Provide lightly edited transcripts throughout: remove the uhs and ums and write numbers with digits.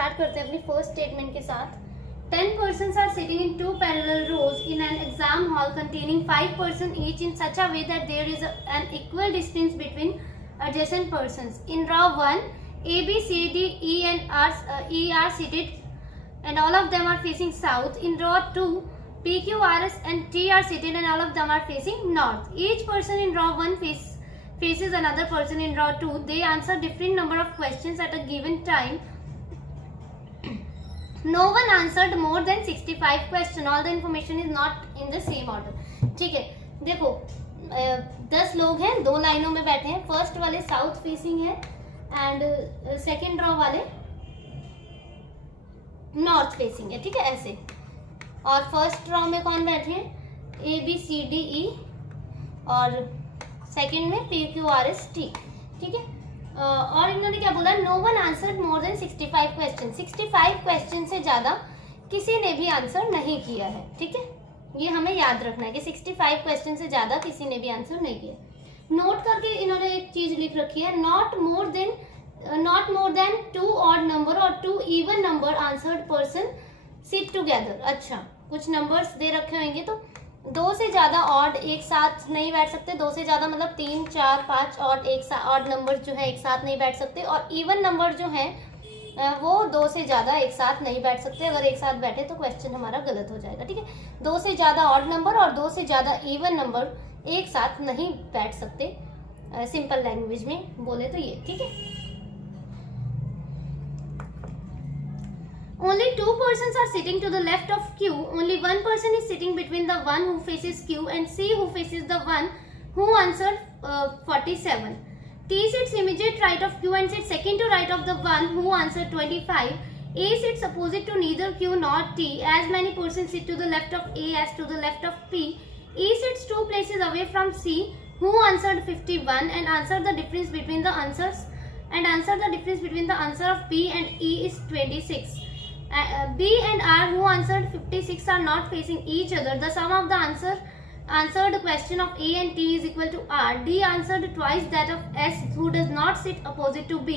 Start करते हैं अपनी फर्स्ट स्टेटमेंट के साथ। 10 persons are sitting in 2 parallel rows in an exam hall containing 5 persons each in such a way that there is an equal distance between adjacent persons. In row 1, A, B, C, D, E and E are seated and all of them are facing south. In row 2, P, Q, R, S and T are seated and all of them are facing north. Each person in row 1 faces another person in row 2. They answer different number of questions at a given time. No one answered more than 65 questions. All the information is not in the same order. ठीक है, देखो 10 लोग हैं, 2 लाइनों में बैठे हैं। First वाले साउथ फेसिंग है एंड सेकेंड रो वाले नॉर्थ फेसिंग है। ठीक है, ऐसे। और फर्स्ट रो में कौन बैठे हैं? A, B, C, D, E और सेकेंड में P, Q, R, S, T। ठीक है, और इन्होंने क्या बोला? No one answered more than 65 question. 65 question से ज़्यादा किसी ने भी आंसर नहीं किया है। ठीक है, ये हमें याद रखना है कि 65 क्वेश्चन से ज़्यादा किसी ने भी आंसर नहीं किया। नोट करके इन्होंने एक चीज़ लिख रखी है, not more than 2 odd number और 2 even number answered person sit together. अच्छा, कुछ नंबर्स दे रखे होंगे तो 2 से ज़्यादा ऑड एक साथ नहीं बैठ सकते। 2 से ज़्यादा मतलब 3, 4, 5 ऑड ऑड नंबर जो है एक साथ नहीं बैठ सकते। और इवन नंबर जो है वो 2 से ज़्यादा एक साथ नहीं बैठ सकते। अगर एक साथ बैठे तो क्वेश्चन हमारा गलत हो जाएगा। ठीक है, 2 से ज़्यादा ऑड नंबर और 2 से ज़्यादा इवन नंबर एक साथ नहीं बैठ सकते, सिंपल लैंग्वेज में बोले तो ये। ठीक है, Only 2 persons are sitting to the left of Q. Only 1 person is sitting between the one who faces Q and C who faces the one who answered 47. T sits immediate right of Q and sits second to right of the one who answered 25. A sits opposite to neither Q nor T. As many persons sit to the left of A as to the left of P. E sits 2 places away from C who answered 51 and answered the difference between the answers of P and E is 26. B and R who answered 56 are not facing each other. The sum of the answered question of A and T is equal to R. D answered twice that of S who does not sit opposite to B.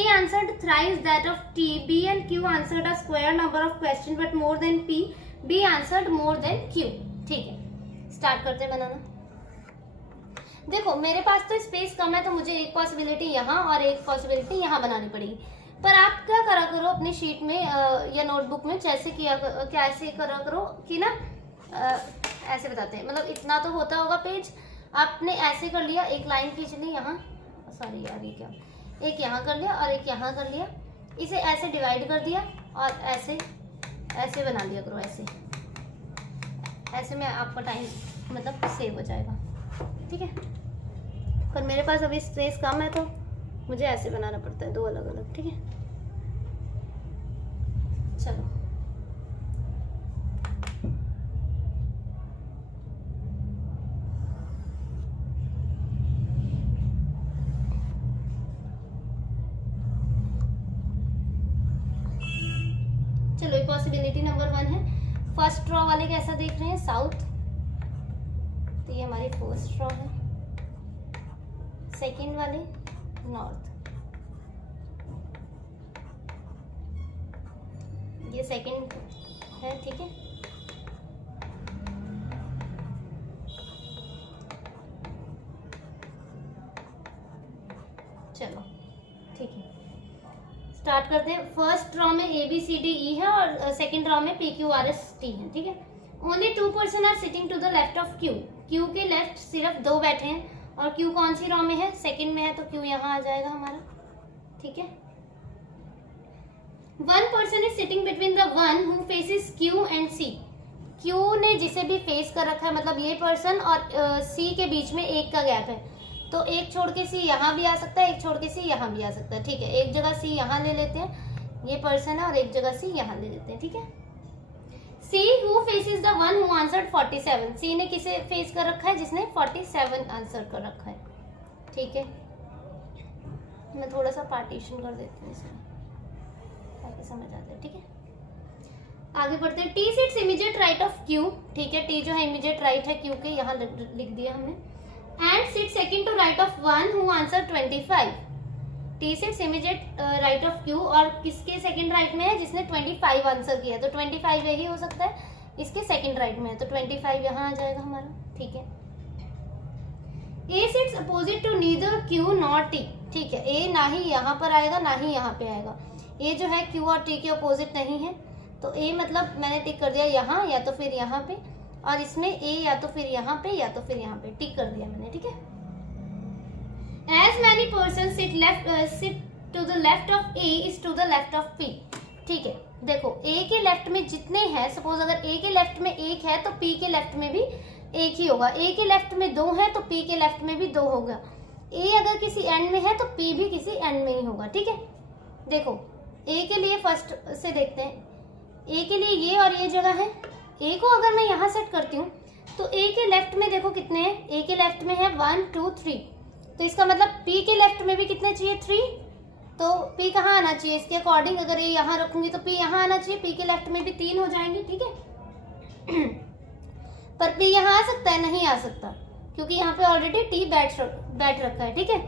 A answered thrice that of T. B and Q answered a square number of questions but more than P. B answered more than Q. ठीक है, start करते हैं बनाना। देखो मेरे पास तो space कम है तो मुझे एक पॉसिबिलिटी यहाँ और एक पॉसिबिलिटी यहाँ बनानी पड़ेगी। पर आप क्या करा करो अपनी शीट में या नोटबुक में कैसे करा करो कि ना ऐसे बताते हैं, मतलब इतना तो होता होगा पेज, आपने ऐसे कर लिया, एक लाइन खींच ली यहाँ, सॉरी यार ये क्या, एक यहाँ कर लिया और एक यहाँ कर लिया, इसे ऐसे डिवाइड कर दिया और ऐसे ऐसे बना लिया करो। ऐसे में आपका टाइम मतलब सेव हो जाएगा। ठीक है, पर मेरे पास अभी स्पेस कम है तो मुझे ऐसे बनाना पड़ता है, 2 अलग अलग। ठीक है, चलो ये पॉसिबिलिटी नंबर 1 है। फर्स्ट रो वाले कैसा देख रहे हैं? साउथ, तो ये हमारी फर्स्ट रो है। सेकंड वाले नॉर्थ, ये सेकंड है। ठीक है, चलो ठीक है, स्टार्ट करते हैं। फर्स्ट रो में A, B, C, D, E है और सेकंड रो में P, Q, R, S, T है। ठीक है, only 2 person are sitting to the left of Q. Q के लेफ्ट सिर्फ 2 बैठे हैं और Q कौन सी रो में है? सेकंड में है, तो Q यहाँ आ जाएगा हमारा। ठीक है, 1 person is sitting between the one who faces Q and C. Q ने जिसे भी फेस कर रखा है, मतलब ये पर्सन और C के बीच में 1 का गैप है, तो एक छोड़ के C यहाँ भी आ सकता है, एक छोड़ के C यहाँ भी आ सकता है। ठीक है, एक जगह C यहाँ ले लेते हैं, ये पर्सन है, और एक जगह C यहाँ ले लेते हैं। ठीक है, C who faces the one who answered 47. C ने किसे फेस कर रखा है? जिसने 47 आंसर कर रखा है। ठीक है, मैं थोड़ा सा पार्टीशन कर देती हूँ इसमें ताकि समझ आ जाए। ठीक है, आगे बढ़ते हैं। T sits immediate right of Q. ठीक है, T जो है immediate right है Q के, यहाँ लिख दिया हमने। And sits second to right of one who answered 25. T sits immediate right of Q, और किसके सेकंड राइट में है, जिसने 25 आंसर किया, तो 25 यही हो सकता है, इसके सेकंड राइट में है, तो 25 यहाँ आ जाएगा हमारा। ठीक है, A sits opposite to neither Q nor T. ठीक है, ए ना ही यहाँ पर आएगा ना ही यहाँ पे आएगा, ए जो है क्यू और टी के अपोजिट नहीं है, तो ए मतलब मैंने टिक कर दिया यहाँ या तो फिर यहाँ पे, और इसमें ए या तो फिर यहाँ पे या तो फिर यहाँ पे टिक कर दिया मैंने। ठीक है, as many person sit to the left of A is to the left of P. ठीक है, देखो ए के लेफ्ट में जितने हैं, सपोज अगर ए के लेफ्ट में 1 है तो पी के लेफ्ट में भी 1 ही होगा, ए के लेफ्ट में 2 है तो पी के लेफ्ट में भी 2 होगा, ए अगर किसी एंड में है तो पी भी किसी एंड में ही होगा। ठीक है, देखो ए के लिए फर्स्ट से देखते हैं, ए के लिए ये और ये जगह है, ए को अगर मैं यहाँ सेट करती हूँ तो ए के लेफ्ट में देखो कितने हैं, ए के लेफ्ट में है 1 2 3, तो इसका मतलब पी के लेफ्ट में भी कितने चाहिए 3, तो P कहाँ आना चाहिए इसके अकॉर्डिंग, अगर ये यहाँ रखूंगी तो P यहाँ आना चाहिए, P के लेफ्ट में भी 3 हो जाएंगे। ठीक है, पर P यहाँ आ सकता है, नहीं आ सकता, क्योंकि यहाँ पे ऑलरेडी T बैठ रखा है। ठीक है,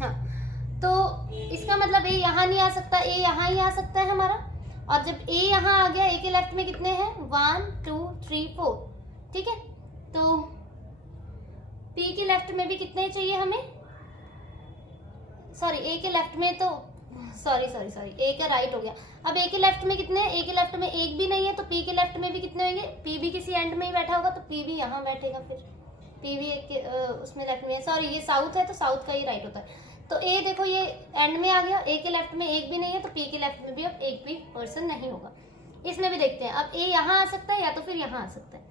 हाँ, तो इसका मतलब A यहाँ नहीं आ सकता, A यहाँ ही आ सकता है हमारा, और जब A यहाँ आ गया, A के लेफ्ट में कितने हैं 1 2 3 4। ठीक है, तो P के लेफ्ट में भी कितने चाहिए हमें, सॉरी ए के लेफ्ट में तो सॉरी ए का राइट हो गया, अब ए के लेफ्ट में कितने हैं, ए के लेफ्ट में 1 भी नहीं है, तो पी के लेफ्ट में भी कितने होंगे, पी भी किसी एंड में ही बैठा होगा, तो पी भी यहाँ बैठेगा, फिर पी भी एक उसमें लेफ्ट में है, सॉरी ये साउथ है तो साउथ का ही राइट होता है, तो ए देखो ये एंड में आ गया, ए के लेफ्ट में 1 भी नहीं है, तो पी के लेफ्ट में भी अब 1 भी पर्सन नहीं होगा। इसमें भी देखते हैं, अब ए यहाँ आ सकता है या तो फिर यहाँ आ सकता है,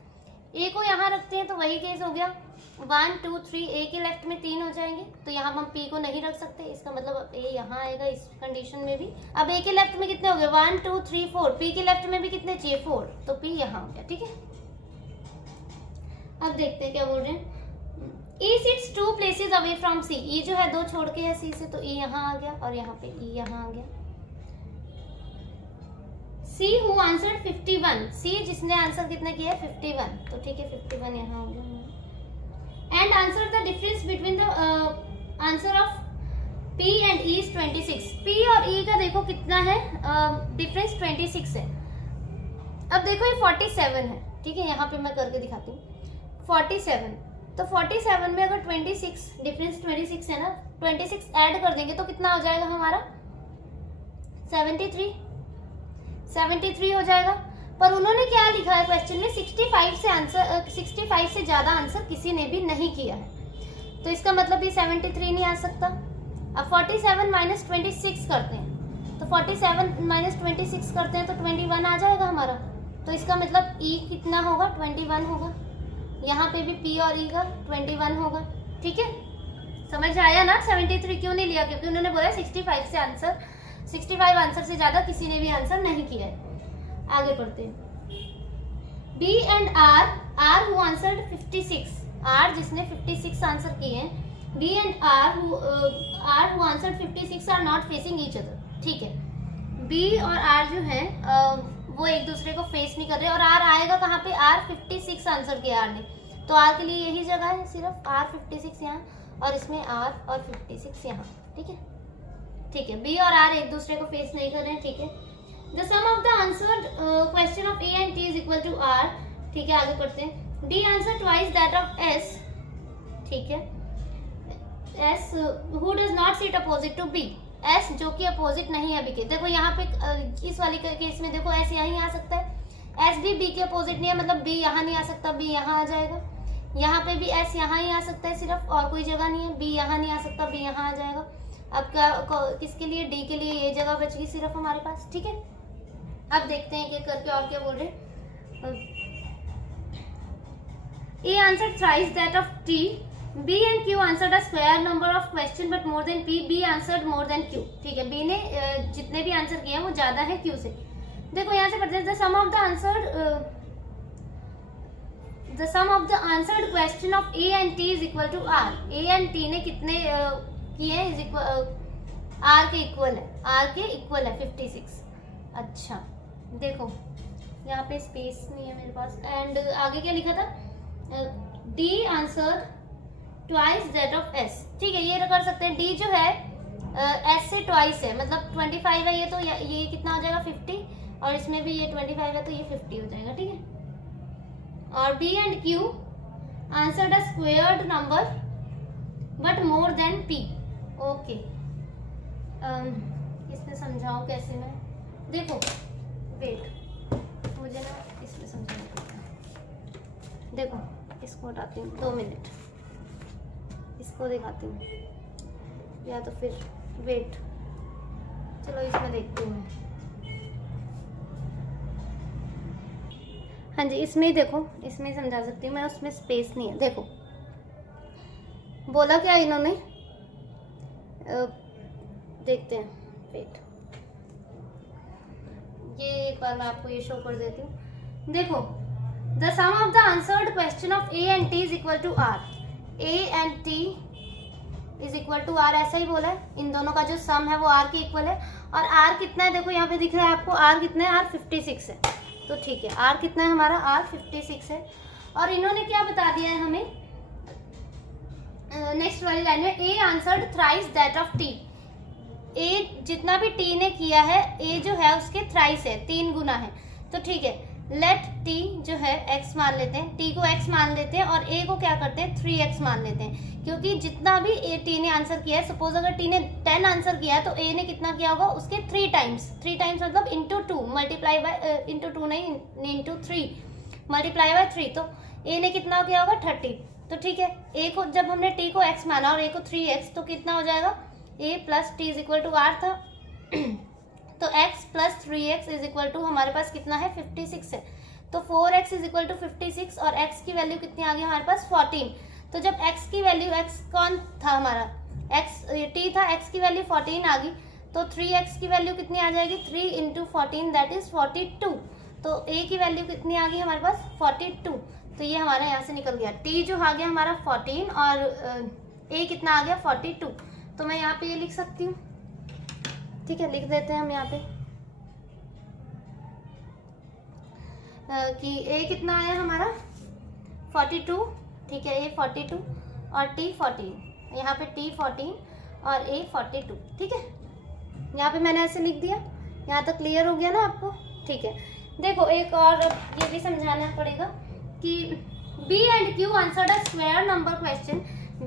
ए को यहाँ रखते हैं तो वही केस हो गया 1 2 3, ए के लेफ्ट में 3 हो जाएंगे, तो यहाँ हम पी को नहीं रख सकते, इसका मतलब अब ए यहाँ आएगा इस कंडीशन में भी। अब ए के लेफ्ट में कितने हो गए 1 2 3 4, पी के लेफ्ट में भी कितने चाहिए 4, तो पी यहाँ हो गया। ठीक है, अब देखते हैं क्या बोल रहे हैं, E sits 2 places away from C, E जो है 2 छोड़ के है C से, तो E यहाँ आ गया और यहाँ पे E यहाँ आ गया। C who answered 51, C जिसने आंसर कितना किया है 51, तो ठीक है 51 यहाँ हो गया। And answer the difference between the answer of P and E is 26, P और E का देखो कितना है डिफरेंस 26 है। अब देखो ये 47 है, ठीक है, यहाँ पे मैं करके दिखाती हूँ 47, तो 47 में अगर 26 डिफरेंस 26 है ना, 26 ऐड कर देंगे तो कितना हो जाएगा हमारा 73 हो जाएगा। पर उन्होंने क्या लिखा है क्वेश्चन में 65 से ज्यादा आंसर किसी ने भी नहीं किया है, तो इसका मतलब ये 73 नहीं आ सकता। अब 47 माइनस 26 करते हैं, तो 47 माइनस 26 करते हैं तो 21 आ जाएगा हमारा, तो इसका मतलब E कितना होगा 21 होगा, यहाँ पे भी P और E का 21 होगा। ठीक है, समझ आया ना 73 क्यों नहीं लिया, क्योंकि उन्होंने बोला 65 आंसर से ज्यादा किसी ने भी आंसर नहीं किया है। आगे पढ़ते हैं B and R who answered 56, R जिसने 56 आंसर किए हैं, B and R who answered 56 are not facing each other। ठीक है, B और R जो है वो एक दूसरे को फेस नहीं कर रहे, और R आएगा कहाँ पे, R 56 आंसर किया R ने, तो R के लिए यही जगह है सिर्फ, R 56 यहाँ और इसमें R और 56 यहाँ। ठीक है, ठीक है, B और R एक दूसरे को फेस नहीं कर रहे हैं। ठीक है, the sum of the answered question of A and T is equal to R। ठीक है, आगे पढ़ते हैं। D answer twice that of S। ठीक है, S who does not sit opposite to B, S जो कि अपोजिट नहीं है B के। देखो यहाँ पे इस वाली केस में देखो S यहाँ आ सकता है, S भी B के अपोजिट नहीं है, मतलब B यहाँ नहीं आ सकता, B यहाँ आ जाएगा। यहाँ पे भी S यहाँ ही आ सकता है सिर्फ, और कोई जगह नहीं है, B यहाँ नहीं आ सकता, B यहाँ आ जाएगा। अब क्या किसके लिए, D के लिए ये जगह बच गई सिर्फ हमारे पास। ठीक है, अब देखते हैं एक करके और क्या बोल रहे हैं। A answered thrice that of T, B and Q answered a square number of question but more than P, B answered more than Q। ठीक है, B ने जितने भी आंसर किए हैं वो ज्यादा है Q से। देखो यहाँ से पढ़ते हैं, sum of the answered question of A and T is equal to R। A and T ने कितने किए हैं, R के इक्वल है, R के इक्वल है 56। अच्छा देखो यहाँ पे स्पेस नहीं है मेरे पास, एंड आगे क्या लिखा था, D answer twice that of S. ठीक है, ये कर सकते हैं। डी जो है एस से ट्वाइस है, मतलब 25 है ये, तो ये कितना हो जाएगा 50, और इसमें भी ये 25 है तो ये 50 हो जाएगा। ठीक है, और B and Q answered a squared number but more than P. Okay, इसमें समझाऊं कैसे मैं? देखो वेट, मुझे ना इसमें समझाना पड़ेगा। देखो इसको हटाती हूँ, 2 मिनट, इसको दिखाती हूँ, या तो फिर वेट, चलो इसमें देखती हूँ मैं। हाँ जी, इसमें ही देखो, इसमें ही समझा सकती हूँ मैं, उसमें स्पेस नहीं है। देखो बोला क्या इन्होंने, देखते हैं, वेट, ये एक बार मैं आपको ये शो कर देती हूँ। देखो, the sum of the answered question of A and T is equal to R. A and T is equal to R, ऐसा ही बोला है। इन दोनों का जो सम है वो आर के इक्वल है। और आर कितना है, देखो यहाँ पे दिख रहा है आपको, आर कितना है, आर 56 है। तो ठीक है, आर कितना है हमारा, आर 56 है। और इन्होंने क्या बता दिया है हमें नेक्स्ट वाली लाइन में, A answered thrice that of T. A जितना भी टी ने किया है, ए जो है उसके थ्राइस है, 3 गुना है। तो ठीक है, लेट टी जो है x मान लेते हैं, टी को x मान लेते हैं, और a को क्या करते हैं 3x मान लेते हैं, क्योंकि जितना भी टी ने आंसर किया है, सपोज अगर टी ने 10 आंसर किया है तो a ने कितना किया होगा, उसके 3 टाइम्स मतलब इंटू 2 मल्टीप्लाई बाय, इंटू 2 नहीं, इंटू 3 मल्टीप्लाई बाय 3, तो a ने कितना किया होगा 30। तो ठीक है, a को जब हमने t को x माना और a को 3x, तो कितना हो जाएगा, a plus T is equal to R था। तो x plus 3x is equal to हमारे पास कितना है, 56 है। तो 4x इज इक्वल टू 56, और x की वैल्यू कितनी आ गई हमारे पास, 14। तो जब x की वैल्यू, x कौन था हमारा, x t था, x की वैल्यू 14 आ गई, तो 3x की वैल्यू कितनी आ जाएगी, 3 इंटू 14 दैट इज 42। तो a की वैल्यू कितनी आ गई हमारे पास, 42। तो ये हमारा यहाँ से निकल गया, t जो आ गया हमारा 14 और a कितना आ गया 42। तो मैं यहाँ पे ये लिख सकती हूँ। ठीक है, लिख देते हैं हम यहाँ पे कि a कितना आया हमारा 42। ठीक है, a 42 और t 14, यहाँ पे t 14 और a 42। ठीक है, यहाँ पे मैंने ऐसे लिख दिया। यहाँ तक क्लियर हो गया ना आपको? ठीक है, देखो एक और ये भी समझाना पड़ेगा कि b and q answered a square number question.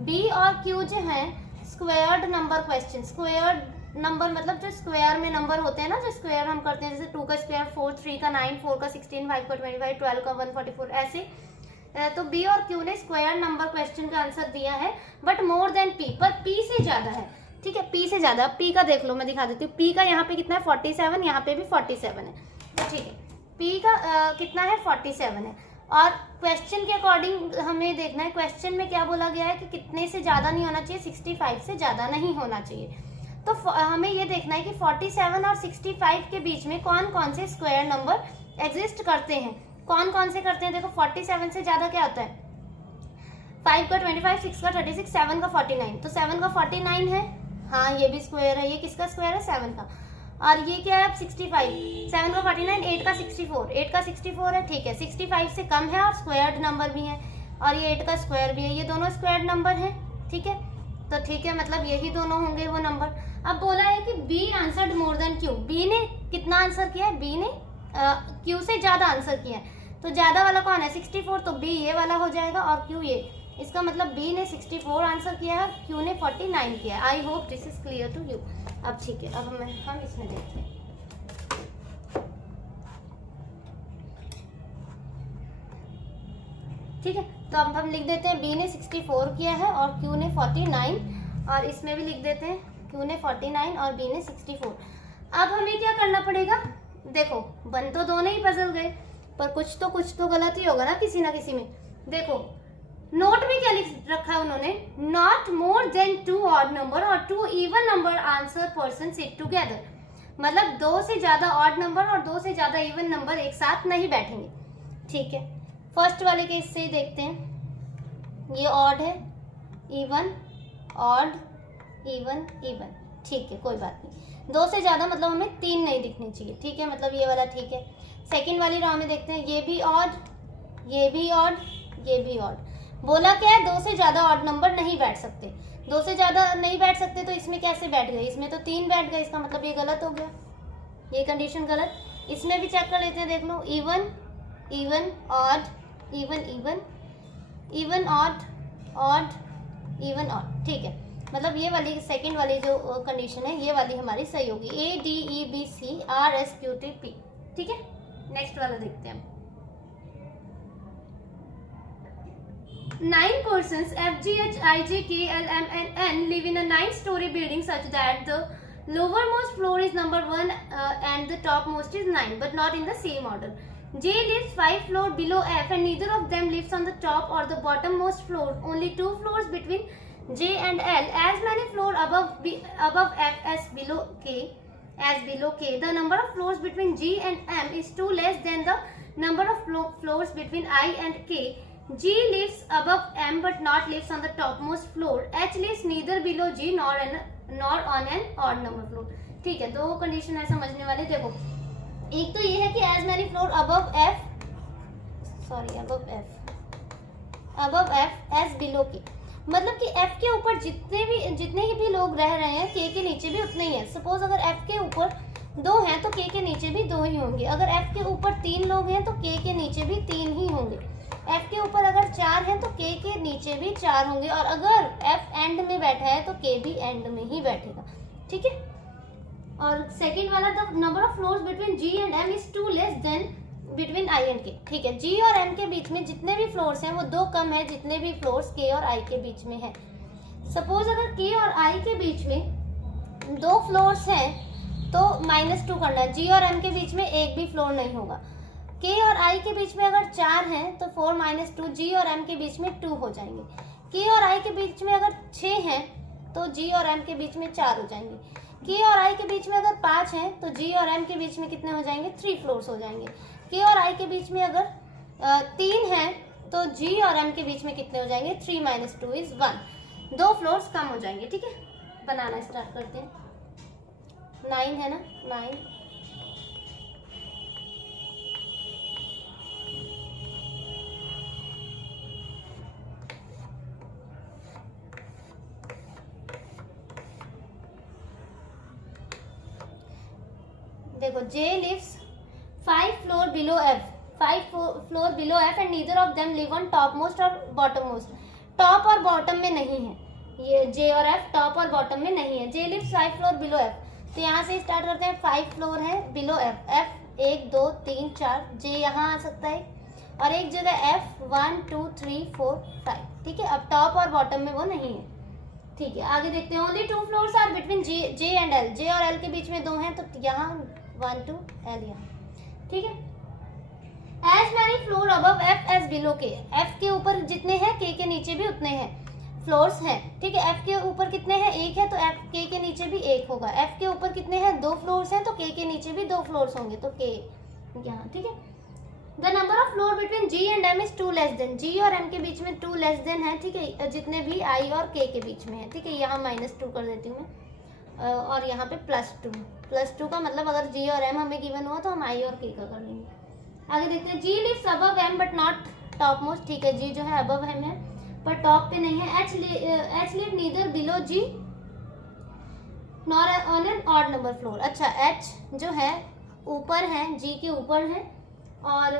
b और q जो है squared number question. Squared number मतलब जो स्क्वायर में नंबर होते हैं ना, जो स्क्वायर हम करते हैं, जैसे 2 का स्क्वायर 4, 3 का 9, 4 का 16, 5 का 25, 12 का 144, ऐसे। तो बी और क्यू ने स्क्वायर नंबर क्वेश्चन का आंसर दिया है, बट मोर देन पी, पर पी से ज्यादा है। ठीक है, पी से ज्यादा। पी का देख लो, मैं दिखा देती हूँ। पी का यहाँ पे कितना है 47, यहाँ पे भी 47 है। तो ठीक है, पी का कितना है 47 है। और क्वेश्चन के अकॉर्डिंग हमें देखना है, क्वेश्चन में क्या बोला गया है कि कितने से ज्यादा नहीं होना चाहिए, 65 से ज्यादा नहीं होना चाहिए। तो हमें ये देखना है कि 47 और 65 के बीच में कौन कौन से स्क्वायर नंबर एग्जिस्ट करते हैं। कौन कौन से करते हैं, देखो 47 से ज्यादा क्या होता है, 5 का 25, 6 का 36, 7 का 49। तो 7 का 49 है, हाँ ये भी स्क्वायर है। ये किसका स्क्वायर है, 7 का। और ये क्या है 65, 7 का 49, 8 का 64, 8 का 64 है। ठीक है, 65 से कम है और स्क्वायर्ड नंबर भी है, और ये 8 का स्क्वायर भी है। ये दोनों स्क्वायर्ड नंबर है। ठीक है, तो ठीक है, मतलब यही दोनों होंगे वो नंबर। अब बोला है कि B answered more than Q. B ने कितना आंसर किया है, बी ने क्यू से ज्यादा आंसर किया है। तो ज्यादा वाला कौन है 64, तो बी ये वाला हो जाएगा और क्यू ये। इसका मतलब बी ने 64 आंसर किया है, क्यू ने 49 किया है। I hope this is clear to you. अब ठीक है, अब हम इसमें देखते हैं। ठीक है, तो अब हम लिख देते हैं बी ने 64 किया है और क्यू ने 49, और इसमें भी लिख देते हैं क्यू ने 49 और बी ने 64। अब हमें क्या करना पड़ेगा, देखो बन तो दोनों ही पजल गए, पर कुछ तो गलत ही होगा ना किसी में। देखो नोट में क्या लिख रखा है उन्होंने, not more than 2 odd number और 2 even number answer person sit together. मतलब 2 से ज्यादा ऑड नंबर और 2 से ज्यादा इवन नंबर एक साथ नहीं बैठेंगे। ठीक है, फर्स्ट वाले केस से ही देखते हैं। ये ऑड है, इवन, ऑड, इवन, इवन। ठीक है, कोई बात नहीं। 2 से ज्यादा मतलब हमें 3 नहीं दिखनी चाहिए। ठीक है, मतलब ये वाला ठीक है। सेकंड वाली रो में देखते हैं, ये भी ऑड, ये भी ऑड, ये भी ऑड। बोला क्या है, 2 से ज़्यादा ऑड नंबर नहीं बैठ सकते। 2 से ज़्यादा नहीं बैठ सकते तो इसमें कैसे बैठ गए, इसमें तो 3 बैठ गए, इसका मतलब ये गलत हो गया, ये कंडीशन गलत। इसमें भी चेक कर लेते हैं, देख लो, even even odd even even even odd odd even odd, ठीक है। मतलब ये वाली सेकंड वाली जो कंडीशन है ये वाली हमारी सही होगी, ADEBCRSQTP, ठीक है। नेक्स्ट वाला देखते हैं। 9 persons FGHIJKLMNN live in a 9-story building such that the lowermost floor is number 1 and the topmost is 9, but not in the same order. J lives 5 floors below F and neither of them lives on the top or the bottommost floor. Only 2 floors between J and L. As many floors above F as below K. The number of floors between G and M is 2 less than the number of floors between I and K. G lives above M but not lives on the topmost floor. H lives neither below G nor on an odd number floor. ठीक है, दो condition है समझने वाले। देखो, एक तो ये है कि as many floor above F as below K, मतलब कि एफ के ऊपर जितने भी लोग रह रहे हैं के नीचे भी उतने ही है। सपोज अगर एफ के ऊपर 2 हैं तो के नीचे भी 2 ही होंगे। अगर एफ के ऊपर 3 लोग हैं तो के नीचे भी 3 ही होंगे। एफ के ऊपर अगर 4 हैं तो के नीचे भी 4 होंगे, और अगर एफ एंड में बैठा है तो के भी एंड में ही बैठेगा, ठीक है। और सेकंड वाला, the number of floors between G and M is 2 less than between I and K, ठीक है। जी और एम के बीच में जितने भी फ्लोर्स हैं वो 2 कम है जितने भी फ्लोर्स के और आई के बीच में है। सपोज अगर के और आई के बीच में 2 फ्लोर्स हैं तो -2 करना है। जी और एम के बीच में एक भी फ्लोर नहीं होगा। के और आई के बीच में अगर 4 हैं तो 4 - 2 जी और एम के बीच में 2 हो जाएंगे। के और आई के बीच में अगर 6 हैं तो जी और एम के बीच में 4 हो जाएंगे। के और आई के बीच में अगर 5 हैं तो जी और एम के बीच में कितने हो जाएंगे, 3 फ्लोर्स हो जाएंगे। के और आई के बीच में अगर 3 हैं तो जी और एम के बीच में कितने हो जाएंगे, 3 - 2 = 1, 2 फ्लोर्स कम हो जाएंगे, ठीक है। बनाना स्टार्ट करते हैं। 9 है ना, 9, देखो, J lives 5 floor below F, 5 floor below F and neither of them live on topmost or bottommost. Top और बॉटम में नहीं है, ये J और F टॉप और बॉटम में नहीं है। J lives 5 floor below F, तो यहाँ से स्टार्ट करते हैं। 5 फ्लोर है बिलो F, F 1 2 3 4, J यहाँ आ सकता है और एक जगह F 1 2 3 4 5, ठीक है। अब टॉप और बॉटम में वो नहीं है, ठीक है। आगे देखते हैं। Only 2 floors are between J and L, J और L के बीच में 2 हैं तो यहाँ 1 2 L यहाँ, ठीक है। As many floor above F as below K, F के ऊपर जितने हैं के नीचे भी उतने हैं फ्लोर्स हैं, ठीक है। F के ऊपर कितने हैं, 1 है तो F के नीचे भी 1 होगा। F के ऊपर कितने हैं, 2 फ्लोर्स हैं तो के नीचे भी 2 फ्लोर्स होंगे तो के यहाँ, ठीक है। The number of floor between G and M is 2 less then, G और M के बीच में 2 लेस देन है, ठीक है, जितने भी I और K के बीच में है, ठीक है। यहाँ -2 कर देती हूँ मैं और यहाँ पे +2 का मतलब अगर G और M हमें गिवन हुआ तो हम I और K का कर लेंगे। आगे देखते हैं। G lives above M but not topmost, ठीक है। G जो है above M है पर टॉप पे नहीं है। H live neither below G nor on an odd number floor, अच्छा H जो है ऊपर है, G के ऊपर है और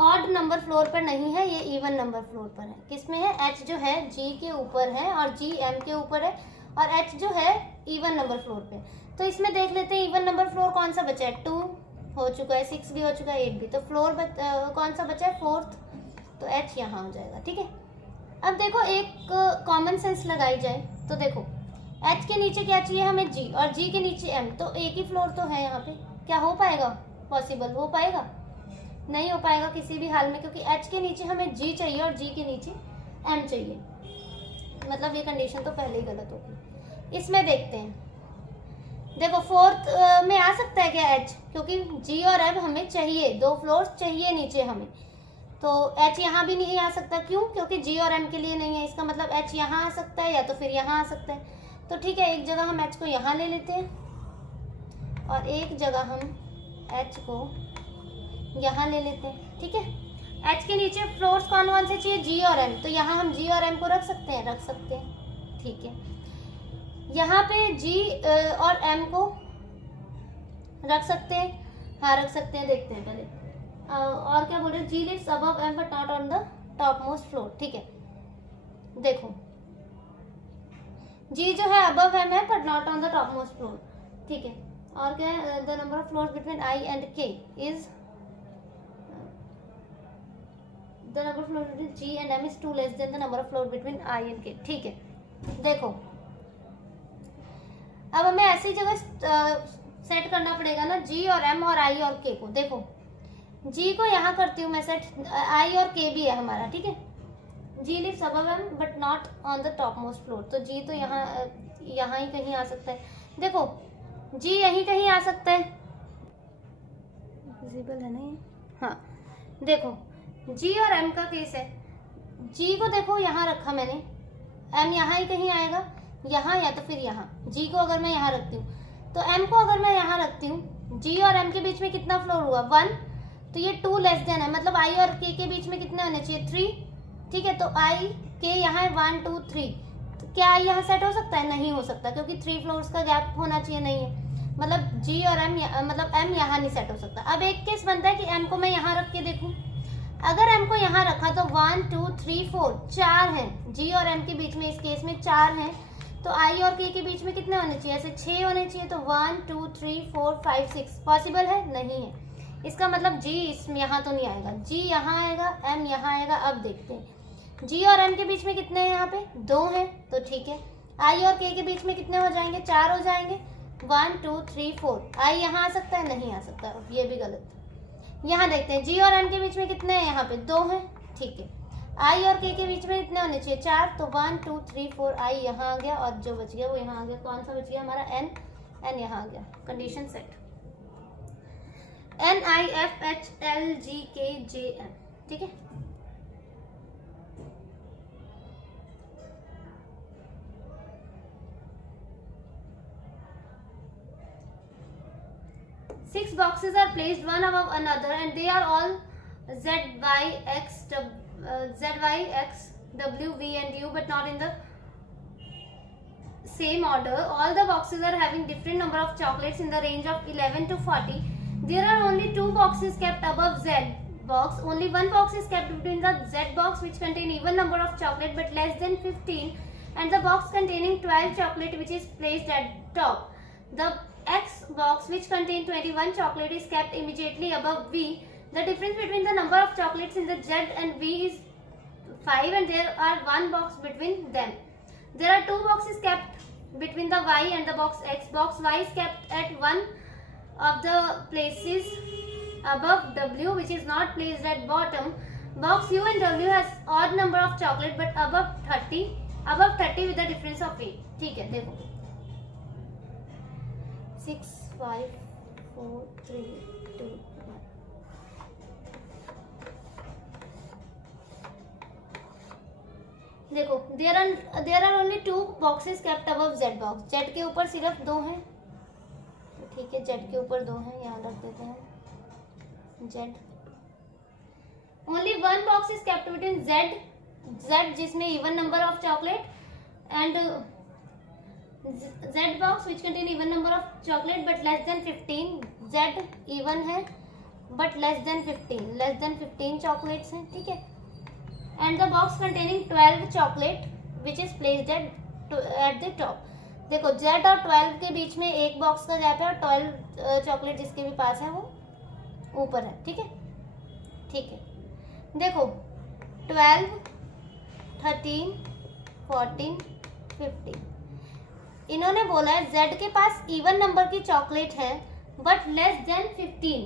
ऑड नंबर फ्लोर पर नहीं है, ये इवन नंबर फ्लोर पर है। किस में है, H जो है G के ऊपर है और G M के ऊपर है और H जो है इवन नंबर फ्लोर पे। तो इसमें देख लेते हैं इवन नंबर फ्लोर कौन सा बचा है, 2 हो चुका है, 6 भी हो चुका है, 8 भी, तो फ्लोर कौन सा बचा है, 4th, तो H यहाँ हो जाएगा, ठीक है। अब देखो एक कॉमन सेंस लगाई जाए तो देखो H के नीचे क्या चाहिए हमें, G, और G के नीचे M, तो एक ही फ्लोर तो है यहाँ पे। क्या हो पाएगा, पॉसिबल हो पाएगा, नहीं हो पाएगा किसी भी हाल में, क्योंकि H के नीचे हमें G चाहिए और G के नीचे M चाहिए, मतलब ये कंडीशन तो पहले ही गलत होगी। इसमें देखते हैं, देखो 4th में आ सकता है क्या H, क्योंकि G और M हमें चाहिए, 2 फ्लोर्स चाहिए नीचे हमें, तो H यहाँ भी नहीं आ सकता। क्यों, क्योंकि G और M के लिए नहीं है, इसका मतलब H यहाँ आ सकता है या तो फिर यहाँ आ सकता है। तो ठीक है, एक जगह हम H को यहाँ ले लेते हैं और एक जगह हम H को यहाँ ले लेते हैं, ठीक है। एच के नीचे फ्लोर्स कौन कौन से चाहिए, जी और एम, तो यहाँ हम जी और एम को रख सकते हैं, रख सकते हैं, ठीक है। यहाँ पे जी और एम को रख सकते हैं, हाँ रख सकते हैं, देखते हैं पहले। और क्या बोल रहे हैं, G lives above M but not on the top most floor, ठीक है। देखो जी जो है अबव एम है but not on the top most floor, ठीक है। और क्या है, the number of floors between I and K is the number of floors between G and M is 2 less than the number of floors between I and K, ठीक है। देखो अब हमें ऐसी जगह सेट करना पड़ेगा ना G और M और I और K को। देखो G को यहाँ करती हूँ मैं सेट, I और K भी है हमारा, ठीक है। G lives above M but not on the top most floor, तो G तो यहाँ ही कहीं आ सकता है। देखो G यहीं कहीं आ सकता है, विजिबल है ना ये, हाँ। देखो G और M का केस है, G को देखो यहाँ रखा मैंने, M यहाँ ही कहीं आएगा, यहाँ या तो फिर यहाँ। G को अगर मैं यहाँ रखती हूँ तो M को अगर मैं यहाँ रखती हूँ, G और M के बीच में कितना फ्लोर हुआ 1, तो ये 2 लेस देन है, मतलब I और K के बीच में कितने होने चाहिए 3, ठीक है। तो I K यहाँ है 1 2 3, तो क्या I यहाँ सेट हो सकता है, नहीं हो सकता, क्योंकि 3 फ्लोर्स का गैप होना चाहिए, नहीं है, मतलब G और M मतलब M यहाँ नहीं सेट हो सकता। अब एक केस बनता है कि M को मैं यहाँ रख के देखूँ, अगर M को यहाँ रखा तो 1 2 3 4 4 हैं, G और M के बीच में इस केस में 4 हैं, तो I और K के बीच में कितने होने चाहिए, ऐसे 6 होने चाहिए, तो 1 2 3 4 5 6 पॉसिबल है, नहीं है। इसका मतलब G इसमें यहाँ तो नहीं आएगा, G यहाँ आएगा, M यहाँ आएगा। अब देखते हैं G और M के बीच में कितने हैं, यहाँ पे 2 हैं, तो ठीक है। I और K के बीच में कितने हो जाएंगे, 4 हो जाएंगे, 1 2 3 4। I यहाँ आ सकता है, नहीं आ सकता, ये भी गलत। यहाँ देखते हैं G और M के बीच में कितने हैं, यहाँ पे 2 हैं, ठीक है। I और K के बीच में कितने होने चाहिए 4, तो 1 2 3 4 I यहाँ आ गया, और जो बच गया वो यहाँ आ गया। कौन सा बच गया हमारा N यहाँ आ गया। Condition set N I F H L G K J M, ठीक है। Six boxes are placed one above another and they are all Z, Y, X, W, V and U but not in the same order. All the boxes are having different number of chocolates in the range of 11 to 40. There are only 2 boxes kept above Z box. Only one box is kept between the Z box which contain even number of chocolate but less than 15 and the box containing 12 chocolate which is placed at top. The X box which contains 21 chocolate is kept immediately above V. The difference between the number of chocolates in the Z and V is 5 and there are 1 box between them. There are 2 boxes kept between the Y and the box X. Box Y is kept at one of the places above W which is not placed at bottom. Box U and W has odd number of chocolate but above 30 with the difference of 8. ठीक है, देखो 6 5 4 3 2 1. देखो there are only 2 boxes kept above Z box. Z के ऊपर सिर्फ 2 हैं, तो ठीक है, Z के ऊपर 2 हैं, यहाँ रख देते हैं Z. Only one box is kept between Z जिसमें even number of chocolate and Z box which contain even number of chocolate but less than 15. Z even है but less than 15 chocolates हैं, ठीक है। And the box containing 12 chocolate which is placed at the top. देखो Z और 12 के बीच में एक box का गैप है और 12 चॉकलेट जिसके भी पास है वो ऊपर है, ठीक है, ठीक है। देखो 12 13 14 15 इन्होंने बोला है Z के पास इवन नंबर की चॉकलेट है बट लेस देन 15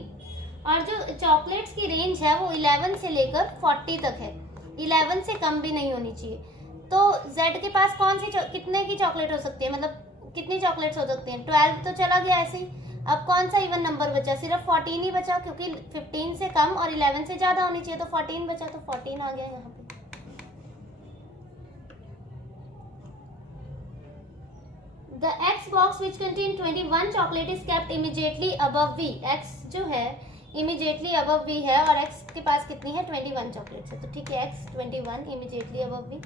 और जो चॉकलेट्स की रेंज है वो 11 से लेकर 40 तक है, 11 से कम भी नहीं होनी चाहिए। तो Z के पास कौन सी कितने की चॉकलेट हो सकती है, मतलब कितनी चॉकलेट्स हो सकती हैं, 12 तो चला गया ऐसे ही। अब कौन सा इवन नंबर बचा, सिर्फ 14 ही बचा क्योंकि 15 से कम और 11 से ज़्यादा होनी चाहिए, तो 14 बचा, तो 14 आ गया यहाँ पे। The X box which contain 21 chocolate is kept immediately above V. X जो है इमीडिएटली अबव वी है और x के पास कितनी है 21 चॉकलेट्स है, तो ठीक है x 21 immediately above V,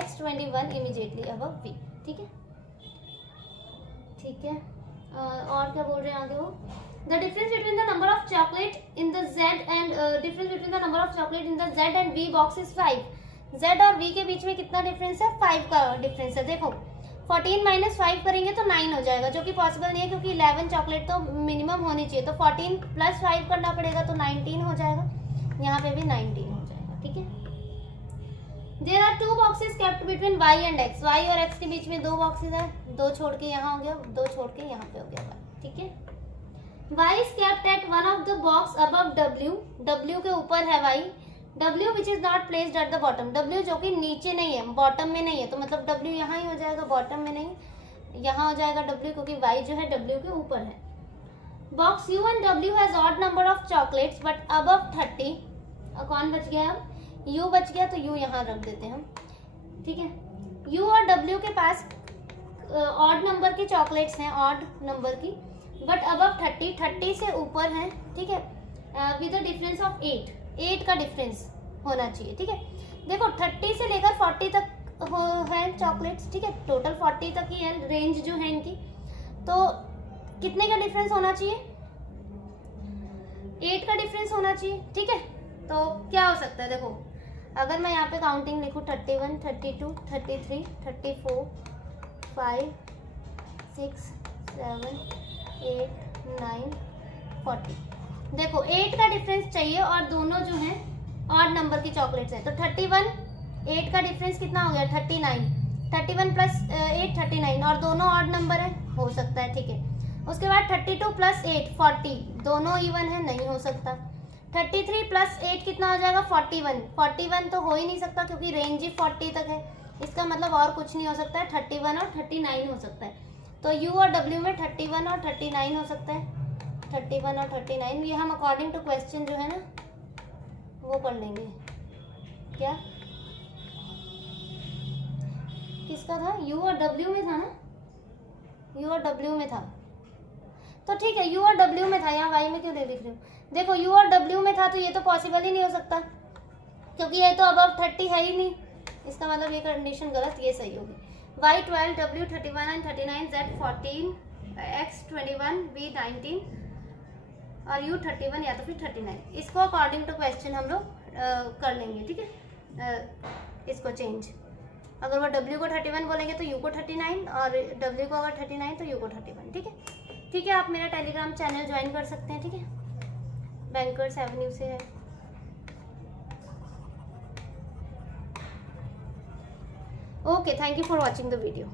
x 21 immediately above V. ठीक है, ठीक है। और क्या बोल रहे हैं आगे वो, the difference between the number of chocolate in the z and difference between the number of chocolate in the z and v box is 5। z और v के बीच में कितना डिफरेंस है, 5 का डिफरेंस है। देखो 14 माइनस 5 करेंगे तो 9 हो जाएगा, जो कि पॉसिबल नहीं है क्योंकि 11 चॉकलेट तो मिनिमम होनी चाहिए, तो 14 प्लस 5 करना पड़ेगा तो 19 हो जाएगा, यहाँ पे भी 19 हो जाएगा। ठीक है, there are 2 boxes kept between y and x, y और x के बीच में 2 बॉक्सेस है, 2 छोड़ के यहाँ हो गया, 2 छोड़ के यहाँ पे हो गया y। ठीक है, y is kept at one of the box above w, w के ऊपर है y, w which is not placed at the bottom, w जो कि नीचे नहीं है, बॉटम में नहीं है, तो मतलब w यहाँ ही हो जाएगा, बॉटम में नहीं, यहाँ हो जाएगा w क्योंकि y जो है w के ऊपर है। Box u and w has odd number of chocolates but above 30, कौन बच गया, अब u बच गया, तो u यहाँ रख देते हैं हम। ठीक है, u और w के पास ऑड नंबर की चॉकलेट्स हैं, ऑड नंबर की, बट अबव 30 से ऊपर है। ठीक है, विद द डिफरेंस ऑफ 8 का डिफरेंस होना चाहिए। ठीक है, देखो 30 से लेकर 40 तक है चॉकलेट्स। ठीक है, टोटल 40 तक ही है रेंज जो है इनकी, तो कितने का डिफरेंस होना चाहिए, 8 का डिफरेंस होना चाहिए। ठीक है, तो क्या हो सकता है, देखो अगर मैं यहाँ पे काउंटिंग लिखूँ 31, 32, 33, 34, 5, 6, 7, 8, 9, 40, देखो 8 का डिफरेंस चाहिए और दोनों जो हैं ऑड नंबर की चॉकलेट्स हैं, तो 31, 8 का डिफरेंस कितना हो गया 39, 31 प्लस 8 39 और दोनों ऑड नंबर है, हो सकता है। ठीक है, उसके बाद 32 प्लस 8 40, दोनों इवन है, नहीं हो सकता। 33 प्लस 8 कितना हो जाएगा 41 तो हो ही नहीं सकता क्योंकि रेंज ही 40 तक है, इसका मतलब और कुछ नहीं हो सकता है, 31 और 39 हो सकता है। तो u और w में 31 और 39 हो सकता है, 31 और 39, ये हम अकॉर्डिंग टू क्वेश्चन जो है ना वो कर लेंगे। क्या किसका था, u और w में था ना, u और w में था, तो ठीक है u और w में था, यहाँ y में क्यों नहीं लिख रही हूँ, देखो u और w में था तो ये तो पॉसिबल ही नहीं हो सकता क्योंकि ये तो अबव 30 है ही नहीं, इसका मतलब ये कंडीशन गलत, ये सही होगी। y 12, w 31 and 39, z 14, x 21, v 19 और u 31 या तो फिर 39, इसको अकॉर्डिंग टू क्वेश्चन हम लोग कर लेंगे। ठीक है, इसको चेंज, अगर वो w को 31 बोलेंगे तो u को 39 और w को अगर 39 तो u को 31। ठीक है, ठीक है, आप मेरा टेलीग्राम चैनल ज्वाइन कर सकते हैं। ठीक है, बैंकर्स एवेन्यू से है। Okay, thank you for watching the video.